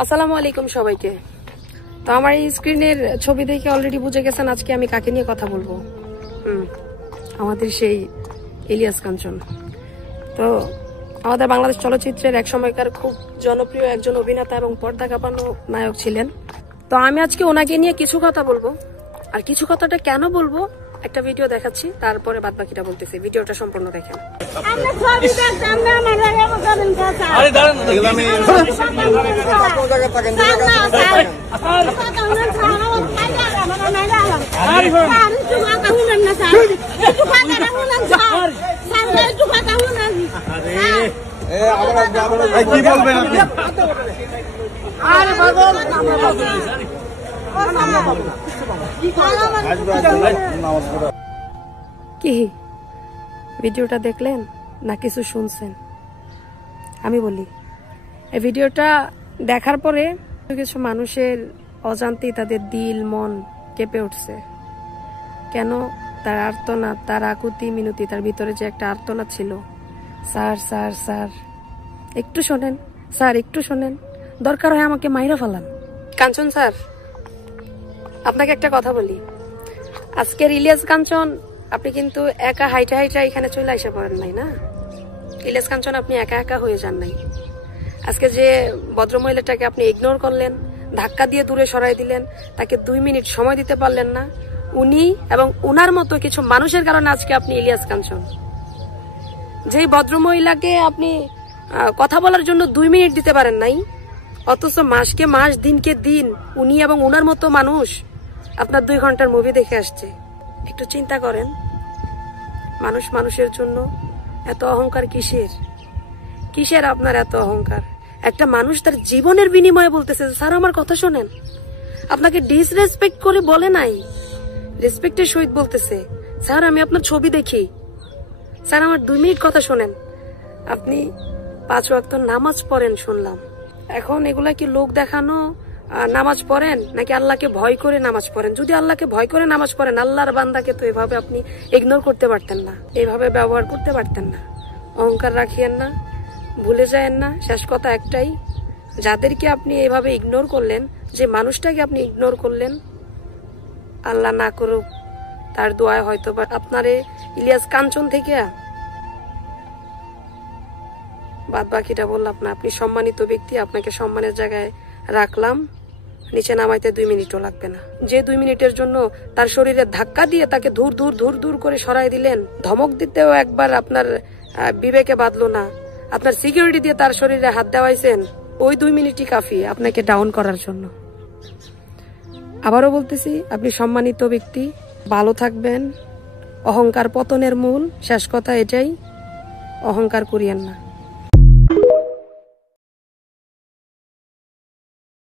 আসসালামু আলাইকুম সবাইকে। তো আমার এই স্ক্রিনের ছবি দেখে অলরেডি বুঝে গেছেন আজকে আমি কাকে নিয়ে কথা বলবো। আমাদের সেই ইলিয়াস কাঞ্চন। তো আমাদের বাংলাদেশ চলচ্চিত্রের এক সময়কার খুব জনপ্রিয় একজন অভিনেতা এবং পর্দা কাঁপানো নায়ক ছিলেন। তো আমি আজকে ওনাকে নিয়ে কিছু কথা বলবো, আর কিছু কথাটা কেন বলবো একটা ভিডিও দেখাচ্ছি, তারপরে বাদ বাকিটা বলতেছি। ভিডিওটা সম্পূর্ণ দেখেন। কি ভিডিওটা দেখলেন না কিছু শুনছেন? আমি বলি, এই ভিডিওটা দেখার পরে কিছু মানুষের অজান্তেই তাদের দিল মন কেঁপে উঠছে। কেন? তার আর্তনাদ, তার আকুতি মিনতি, তার ভিতরে যে একটা আর্তনাদ ছিল, স্যার স্যার স্যার একটু শোনেন, স্যার একটু শোনেন, দরকার হয় আমাকে মাইরা ফেলান। কাঞ্চন স্যার, আপনাকে একটা কথা বলি, আজকের ইলিয়াস কাঞ্চন আপনি কিন্তু একা হাইটা হাইটা এখানে চলে আসে পড়েন নাই না। ইলিয়াস কাঞ্চন আপনি একা একা হয়ে যান নাই। আজকে যে ভদ্রমহিলাটাকে আপনি ইগনোর করলেন, ধাক্কা দিয়ে দূরে সরাই দিলেন, তাকে 2 মিনিট সময় দিতে পারলেন না, উনি এবং উনার মতো কিছু মানুষের কারণে আজকে আপনি ইলিয়াস কাঞ্চন। যেই ভদ্রমহিলাকে আপনি কথা বলার জন্য 2 মিনিট দিতে পারেন নাই, অথচ মাসকে মাস দিনকে দিন উনি এবং উনার মতো মানুষ আপনার 2 ঘন্টার মুভি দেখে আসছে। একটু চিন্তা করেন, মানুষ মানুষের জন্য এত অহংকার কিসের? কিসের আপনার এত অহংকার? একটা মানুষ তার জীবনের বিনিময়ে বলতেছে স্যার আমার কথা শোনেন। আপনাকে ডিসরেসপেক্ট করে বলে নাই, রেসপেক্টের সহিত বলতেছে স্যার আমি আপনার ছবি দেখি, স্যার আমার 2 মিনিট কথা শোনেন। আপনি 5 ওয়াক্ত নামাজ পড়েন শুনলাম, এখন এগুলা কি লোক দেখানো নামাজ পড়েন নাকি আল্লাহকে ভয় করে নামাজ পড়েন? যদি আল্লাহকে ভয় করে নামাজ পড়েন, আল্লাহর বান্দাকে তো এভাবে আপনি ইগনোর করতে পারতেন না, এভাবে ব্যবহার করতে পারতেন না। অহংকার রাখিয়েন না, ভুলে যায়েন না। শেষ কথা একটাই, যাদেরকে আপনি এভাবে ইগনোর করলেন, যে মানুষটাকে আপনি ইগনোর করলেন, আল্লাহ না করুক তার দোয়ায় হয়তো বা আপনারে ইলিয়াস কাঞ্চন থেকে বাদ বাকিটা বললাম না। আপনি সম্মানিত ব্যক্তি, আপনাকে সম্মানের জায়গায় রাখলাম, নিচে নামাইতে 2 মিনিটও লাগবে না। যে 2 মিনিটের জন্য তার শরীরে ধাক্কা দিয়ে তাকে ধুর ধুর ধুর ধুর করে সরাই দিলেন, ধমক দিতেও একবার আপনার বিবেকে বাঁধলো না, আপনার সিকিউরিটি দিয়ে তার শরীরে হাত দেওয়াইছেন, ওই 2 মিনিটই কাফি আপনাকে ডাউন করার জন্য। আবারও বলতেছি, আপনি সম্মানিত ব্যক্তি, ভালো থাকবেন। অহংকার পতনের মূল, শেষ কথা এটাই, অহংকার করিয়েন না।